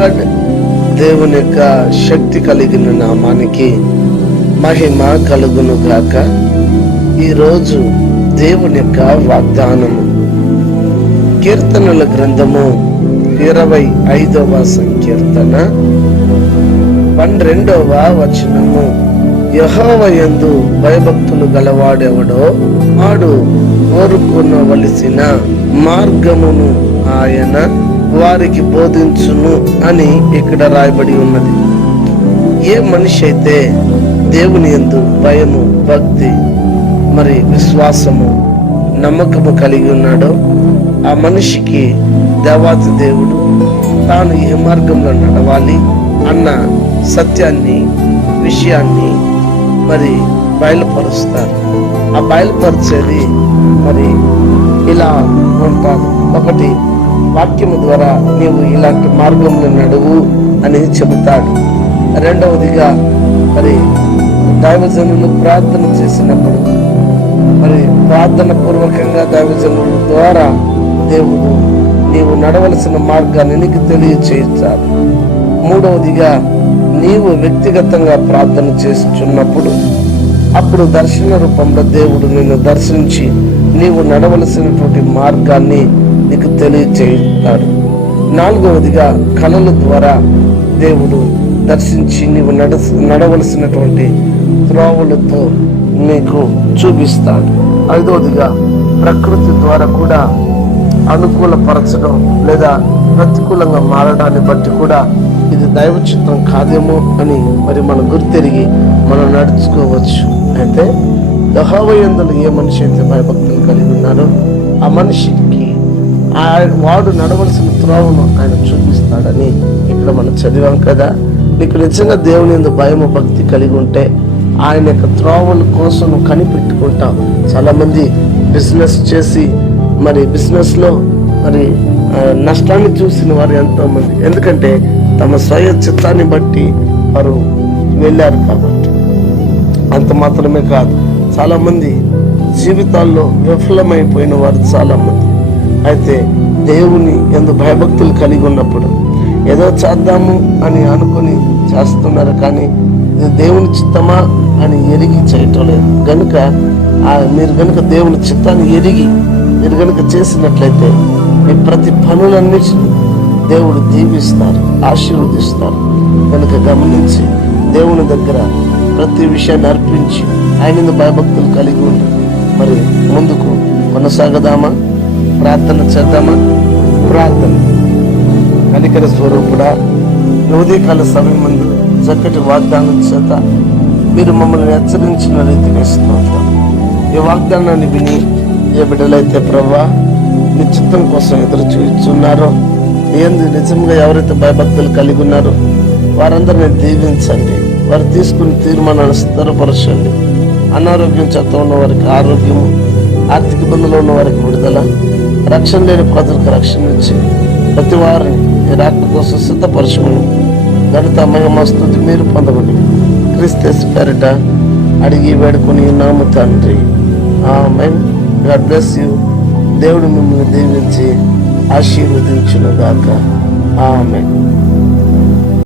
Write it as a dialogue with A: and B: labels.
A: దేవుని యొక్క శక్తి కలిగిన నామానికి మహిమ కలుగును గాక. ఈరోజు దేవుని యొక్క వాగ్దానము. కీర్తనల గ్రంథము ఇరవై ఐదవ సంకీర్తన. పన్నెండవ వచనము. యహోవ యందు భయభక్తులు గలవాడెవడో వాడు కోరుకునవలసిన మార్గమును ఆయన వారికి బోధించును అని ఇక్కడ రాయబడి ఉన్నది. ఏ మనిషి అయితే దేవుని ఎందు భయము భక్తి మరి విశ్వాసము నమ్మకము కలిగి ఉన్నాడో ఆ మనిషికి దేవాతి దేవుడు తాను ఏ మార్గంలో నడవాలి అన్న సత్యాన్ని విషయాన్ని మరి బయలుపరుస్తారు. ఆ బయలుపరిచేది మరి ఇలా ఉంటారు ఒకటి వాక్యము ద్వారా నీవు ఇలాంటి మార్గంలో నడువు అని చెబుతాడు. రెండవదిగా మరి దైవజనులు ప్రార్థన చేసినప్పుడు మరి ప్రార్థన పూర్వకంగా దైవజనుల ద్వారా దేవుడు నీవు నడవలసిన మార్గాన్ని నీకు తెలియచేయించాలి మూడవదిగా నీవు వ్యక్తిగతంగా ప్రార్థన చేస్తున్నప్పుడు అప్పుడు దర్శన రూపంలో దేవుడు నిన్ను దర్శించి నీవు నడవలసినటువంటి మార్గాన్ని నీకు నాలుగవదిగా కళల ద్వారా దేవుడు దర్శించి నీవు నడ నడవలసినటువంటి త్రోవలతో నీకు చూపిస్తాడు. ఐదవదిగా ప్రకృతి ద్వారా కూడా అనుకూలపరచడం లేదా ప్రతికూలంగా మారడాన్ని బట్టి కూడా ఇది దైవ చిత్తం కాదేమో అని మరి మనం గుర్తెరిగి మనం నడుచుకోవచ్చు. అయితే యహోవయందులు ఏ మనిషి అయితే భయభక్తులు కలిగి ఉన్నారో ఆ మనిషికి వాడు నడవలసిన త్రోవను ఆయన చూపిస్తాడని ఇక్కడ మనం చదివాం కదా. నీకు నిజంగా దేవుని ఎందుకు భయము భక్తి కలిగి ఉంటే ఆయన యొక్క త్రోవల కోసం నువ్వు కనిపెట్టుకుంటావు. చాలామంది బిజినెస్ చేసి మరి బిజినెస్లో మరి నష్టాన్ని చూసిన వారు ఎంతోమంది. ఎందుకంటే తమ స్వయ చిత్తాన్ని బట్టి వారు వెళ్ళారు కాబట్టి. అంత మాత్రమే కాదు చాలామంది జీవితాల్లో విఫలమైపోయిన వారు చాలామంది. అయితే దేవుని ఎందు భయభక్తులు కలిగి ఉన్నప్పుడు ఏదో చేద్దాము అని అనుకుని చేస్తున్నారు కానీ ఇది దేవుని చిత్తమా అని ఎరిగి చేయటం లేదు. కనుక ఆ మీరు కనుక దేవుని చిత్తాన్ని ఎరిగి మీరు కనుక చేసినట్లయితే మీ ప్రతి పనులన్నిటిని దేవుడు దీవిస్తారు ఆశీర్వదిస్తారు. కనుక గమనించి దేవుని దగ్గర ప్రతి విషయాన్ని అర్పించి ఆయన భయభక్తులు కలిగి ఉండి మరి ముందుకు కొనసాగదామా? ప్రార్థన చేద్దామా? ప్రార్థన. కనికర స్వరూపుడా ఉదయకాల సమయం ముందు చక్కటి వాగ్దానం చేత మీరు మమ్మల్ని హెచ్చరించిన రీతిగా స్తోత్రం. ఈ వాగ్దానాన్ని విని ఏ బిడ్డలైతే ప్రభా నీ చిత్తం కోసం ఎదురు చూస్తున్నారో ఏంది నిజంగా ఎవరైతే భయభక్తులు కలిగి ఉన్నారో వారందరిని దీవించండి. వారు తీసుకుని తీర్మానాన్ని స్థిరపరచండి. అనారోగ్యం చెత్త ఉన్న వారికి ఆరోగ్యము ఆర్థిక ఇబ్బందులు ఉన్న వారికి విడుదల రక్షణ లేని ప్రజలకు రక్షణ ఇచ్చి ప్రతి వారిని ఈ రాక కోసం సిద్ధపరచుకుని ఘనత మహిమస్తుతి మీరు పొందవండి క్రిస్తస్ పేరిట అడిగి వేడుకొని నాము తండ్రి. ఆమెన్. God bless you. దేవుడు మిమ్మల్ని దీవించి ఆశీర్వదించునుగాక. ఆమె